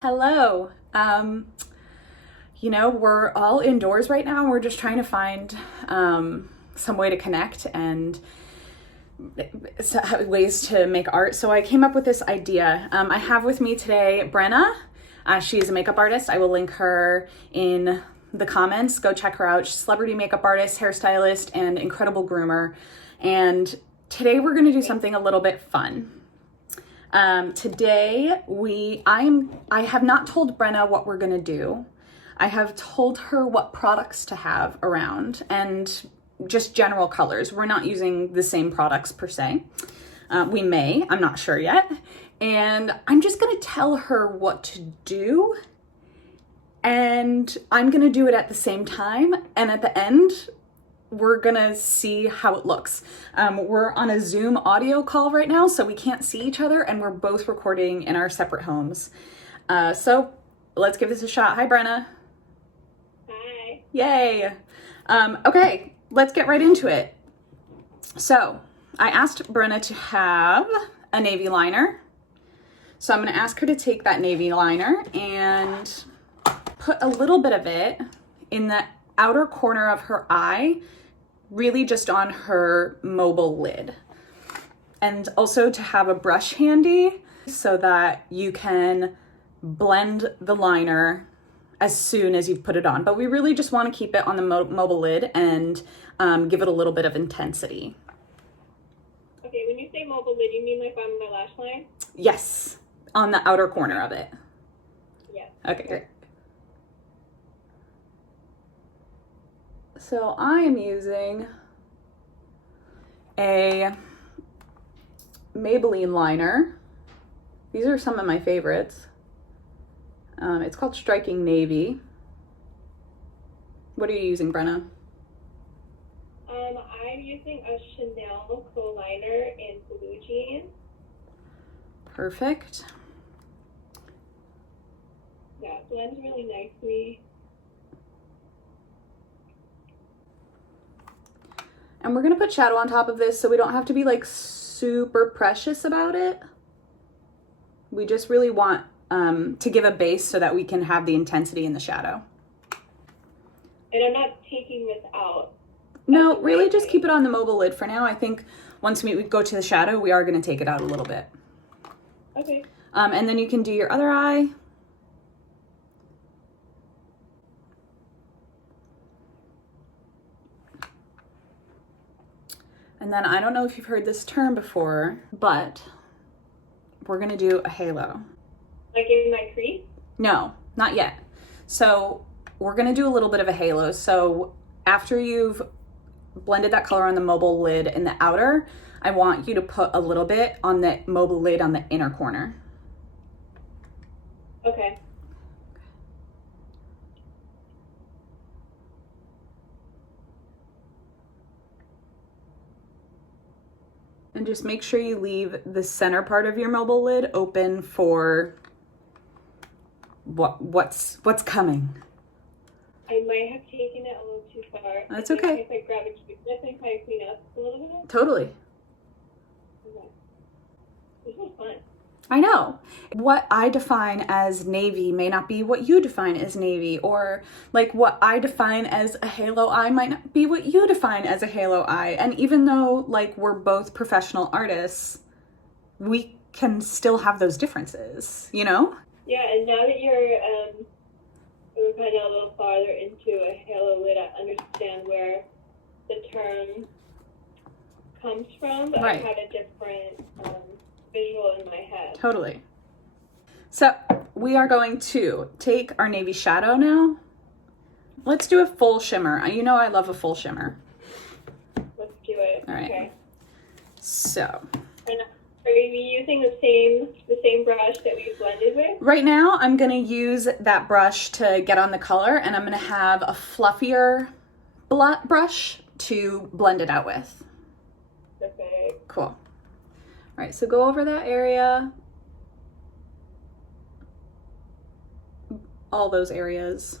Hello. We're all indoors right now. We're just trying to find some way to connect and ways to make art. So I came up with this idea. I have with me today Brenna. She is a makeup artist. I will link her in the comments. Go check her out. She's a celebrity makeup artist, hairstylist, and incredible groomer. And today we're going to do something a little bit fun. Today I have not told Brenna what we're gonna do. I have told her what products to have around and just general colors. We're not using the same products per se. We may, I'm not sure yet. And I'm just gonna tell her what to do, and I'm gonna do it at the same time. And at the end, we're gonna see how it looks. We're on a Zoom audio call right now, so we can't see each other, and we're both recording in our separate homes. So let's give this a shot. Hi, Brenna. Hi. Yay. Okay, let's get right into it. So I asked Brenna to have a navy liner. So I'm gonna ask her to take that navy liner and put a little bit of it in the outer corner of her eye, really just on her mobile lid. And also to have a brush handy so that you can blend the liner as soon as you've put it on. But we really just want to keep it on the mobile lid and give it a little bit of intensity. Okay, when you say mobile lid, you mean like on my lash line? Yes, on the outer corner of it. Yes. Okay, great. So I am using a Maybelline liner. These are some of my favorites. It's called Striking Navy. What are you using, Brenna? I'm using a Chanel co-liner in blue jean. Perfect. Yeah, it blends really nicely. And we're gonna put shadow on top of this, so we don't have to be like super precious about it. We just really want to give a base so that we can have the intensity in the shadow. And I'm not taking this out. No, really just keep it on the mobile lid for now. I think once we go to the shadow, we are gonna take it out a little bit. Okay. And then you can do your other eye. And then I don't know if you've heard this term before, but we're gonna do a halo. Like in my crease? No, not yet. So we're gonna do a little bit of a halo. So after you've blended that color on the mobile lid in the outer, I want you to put a little bit on the mobile lid on the inner corner. Okay. And just make sure you leave the center part of your mobile lid open for what's coming. I might have taken it a little too far. That's okay. If I grab it, I think I clean up a little bit. Totally. Okay. This was fun. I know. What I define as navy may not be what you define as navy, or like what I define as a halo eye might not be what you define as a halo eye. And even though like we're both professional artists, we can still have those differences, you know? Yeah, and now that we're kind of a little farther into a halo lid, I understand where the term comes from, but Right. I had a different visual in my head. Totally. So we are going to take our navy shadow now. Let's do a full shimmer. You know I love a full shimmer. Let's do it. All right. Okay. So And are we using the same brush that we blended with? right now I'm gonna use that brush to get on the color, and I'm gonna have a fluffier brush to blend it out with. Perfect. Cool. All right, so go over that area. All those areas.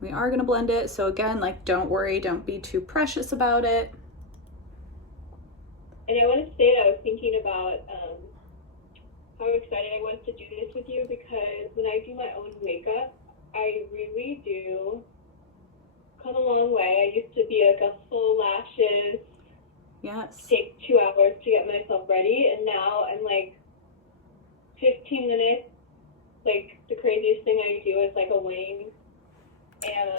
We are gonna blend it, so again, like, don't worry, don't be too precious about it. And I want to say that I was thinking about how excited I was to do this with you, because when I do my own makeup, I really do come a long way. I used to be like a full lashes, Yes. take 2 hours to get myself ready, and now I'm like 15 minutes. Like, the craziest thing I do is like a wing, and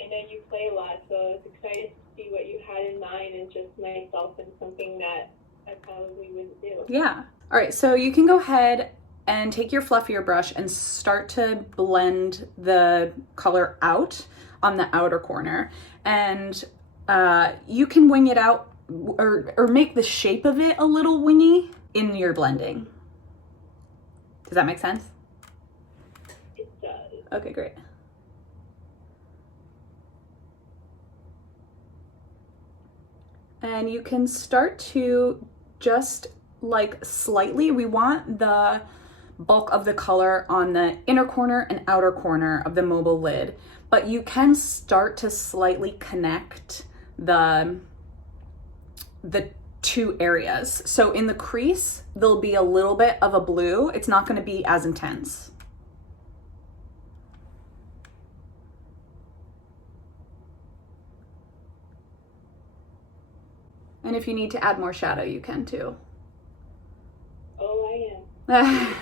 I know you play a lot, so I was excited to see what you had in mind and just myself and something that I probably wouldn't do. Yeah. All right, so you can go ahead and take your fluffier brush and start to blend the color out on the outer corner. And you can wing it out or make the shape of it a little wingy in your blending. Does that make sense? It does. Okay, great. And you can start to just like slightly, we want the bulk of the color on the inner corner and outer corner of the mobile lid, but you can start to slightly connect the two areas. So in the crease, there'll be a little bit of a blue. It's not going to be as intense. And if you need to add more shadow, you can too. Oh, I am.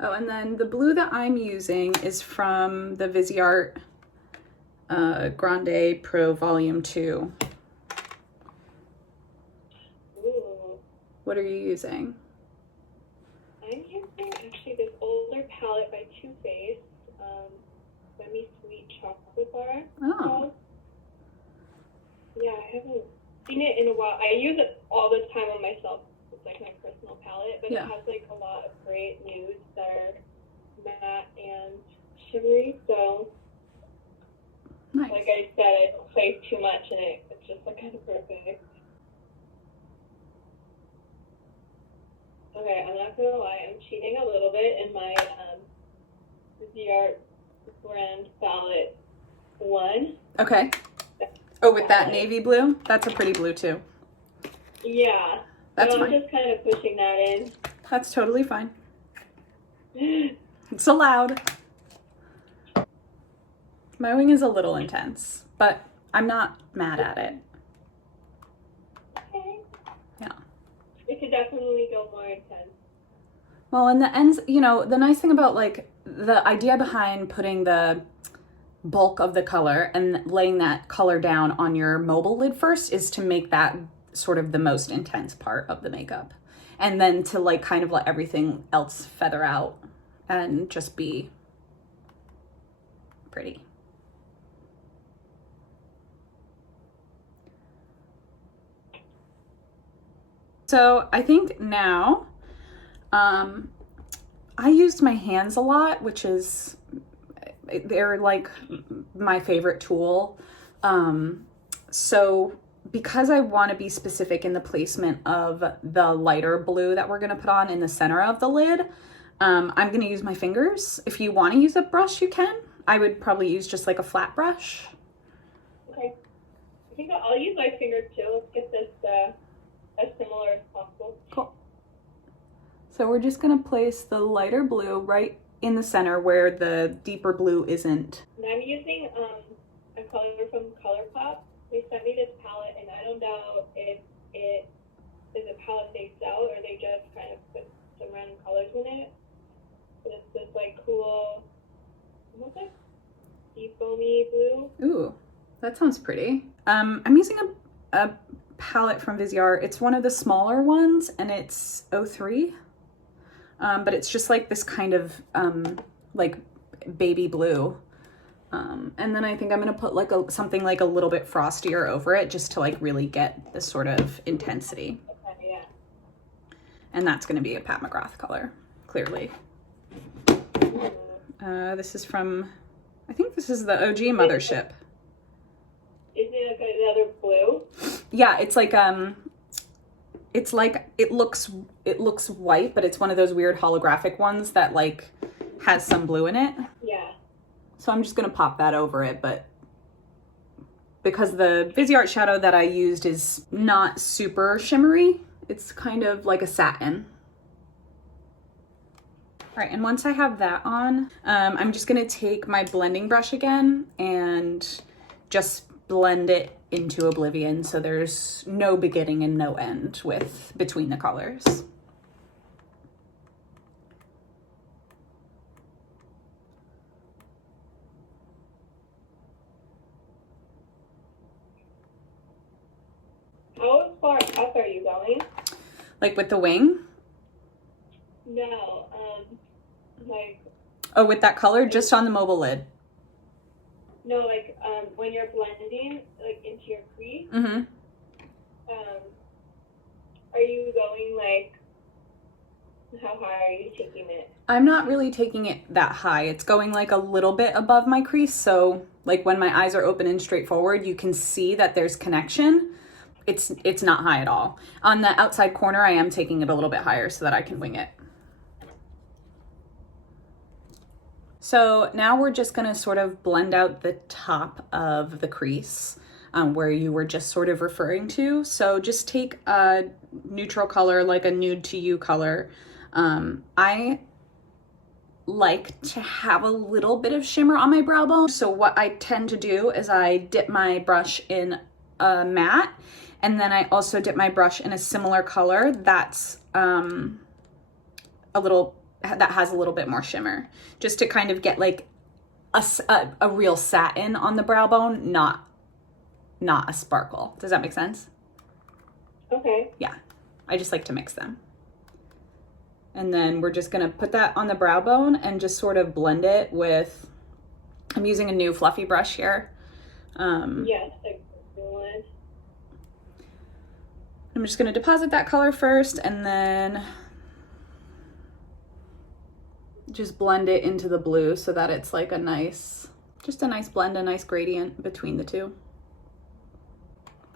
Oh, and then the blue that I'm using is from the Viseart Grande Pro Volume 2. Ooh. What are you using? I'm using actually this older palette by Too Faced, Semi Sweet Chocolate Bar. Oh. Yeah, I haven't seen it in a while. I use it all the time on myself. It's like my personal palette, but Yeah. it has like a lot of great nudes that are matte and shimmery. So, Nice. like I said, I don't play too much, and it's just like kind of perfect. Okay, I'm not gonna lie, I'm cheating a little bit in my Viseart brand palette 1. Okay. Oh, with that navy blue? That's a pretty blue too. Yeah. That's so I'm fine. just kind of pushing that in. That's totally fine. It's allowed. My wing is a little intense, but I'm not mad at it. Okay. Yeah. It could definitely go more intense. Well, in the ends, you know, the nice thing about like the idea behind putting the bulk of the color and laying that color down on your mobile lid first is to make that sort of the most intense part of the makeup. And then to like kind of let everything else feather out and just be pretty. So I think now, I used my hands a lot, which is, they're like my favorite tool. So because I want to be specific in the placement of the lighter blue that we're going to put on in the center of the lid, I'm going to use my fingers. If you want to use a brush, you can. I would probably use just like a flat brush. Okay. I think I'll use my fingers too. Let's get this as similar as possible. Cool. So we're just going to place the lighter blue right in the center where the deeper blue isn't. And I'm using a color from ColourPop. They sent me this palette, and I don't know if it is a palette they sell or they just kind of put some random colors in it. But it's this like cool, what's it? Deep foamy blue. Ooh, that sounds pretty. I'm using a palette from Viseart. It's one of the smaller ones, and it's 03. But it's just like this kind of like baby blue. And then I think I'm gonna put like something like a little bit frostier over it just to like really get this sort of intensity. Okay, yeah. And that's gonna be a Pat McGrath color, clearly. This is from, I think this is the OG Mothership. Is it another blue? Yeah, it's like it looks white, but it's one of those weird holographic ones that like has some blue in it. Yeah. So I'm just gonna pop that over it, but because the Viseart shadow that I used is not super shimmery, it's kind of like a satin. All right, and once I have that on, I'm just gonna take my blending brush again and just blend it into oblivion so there's no beginning and no end between the colors. How far up are you going? Like with the wing? No, like. Oh, with that color, just on the mobile lid. No, like, when you're blending, like, into your crease, Mm-hmm. Are you going, like, how high are you taking it? I'm not really taking it that high. It's going like a little bit above my crease. So like when my eyes are open and straightforward, you can see that there's connection. It's not high at all. On the outside corner, I am taking it a little bit higher so that I can wing it. So now we're just gonna sort of blend out the top of the crease where you were just sort of referring to. So just take a neutral color, like a nude to you color. I like to have a little bit of shimmer on my brow bone. So what I tend to do is I dip my brush in a matte, and then I also dip my brush in a similar color that's that has a little bit more shimmer, just to kind of get like a real satin on the brow bone, not a sparkle. Does that make sense? Okay. Yeah, I just like to mix them. And then we're just gonna put that on the brow bone and just sort of blend it with, I'm using a new fluffy brush here. Yes, I would. I'm just gonna deposit that color first and then just blend it into the blue so that it's like just a nice blend, a nice gradient between the two.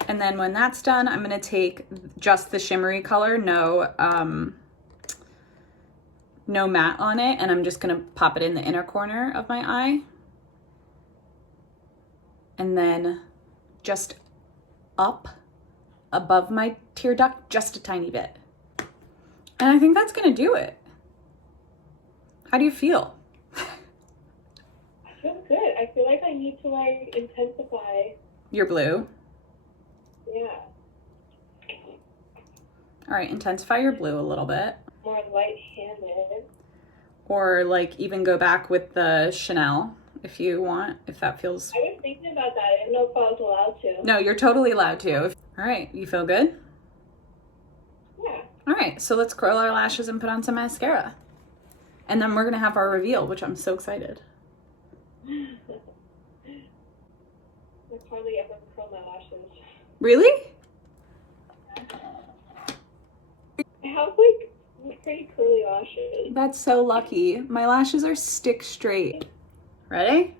And then when that's done, I'm gonna take just the shimmery color, no matte on it, and I'm just gonna pop it in the inner corner of my eye. And then just up above my tear duct, just a tiny bit. And I think that's gonna do it. How do you feel? I feel good. I feel like I need to, like, intensify. Your blue? Yeah. All right, intensify your blue a little bit. More light-handed. Or like even go back with the Chanel if you want, if that feels... I was thinking about that. I didn't know if I was allowed to. No, you're totally allowed to. All right, you feel good? Yeah. All right, so let's curl our lashes and put on some mascara. And then we're gonna have our reveal, which I'm so excited. I hardly ever curl my lashes. Really? I have, like, pretty curly lashes. That's so lucky. My lashes are stick straight. Ready?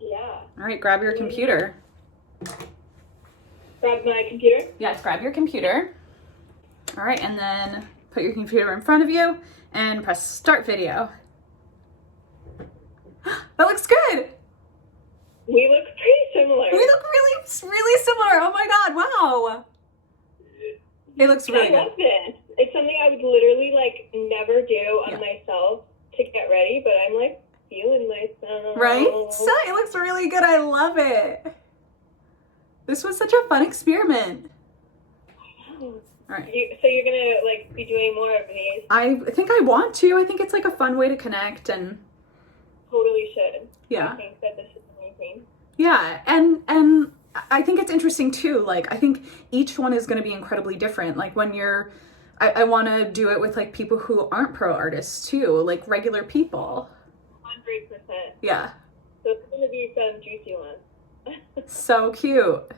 Yeah. All right, grab your computer. Grab my computer? Yes, grab your computer. All right, and then put your computer in front of you and press start video. That looks good. We look pretty similar. We look really similar. Oh my God, wow. It looks really I good. love this. It's something I would literally, like, never do on myself to get ready, but I'm, like, feeling myself. Right? So it looks really good. I love it. This was such a fun experiment. All right. So you're gonna, like, be doing more of these? I think I want to. I think it's like a fun way to connect and... Totally should. Yeah. I think that this is amazing. Yeah, and I think it's interesting too. Like, I think each one is going to be incredibly different. Like when I want to do it with like people who aren't pro artists too, like regular people. 100%. Yeah. So it's going to be some juicy ones. So cute.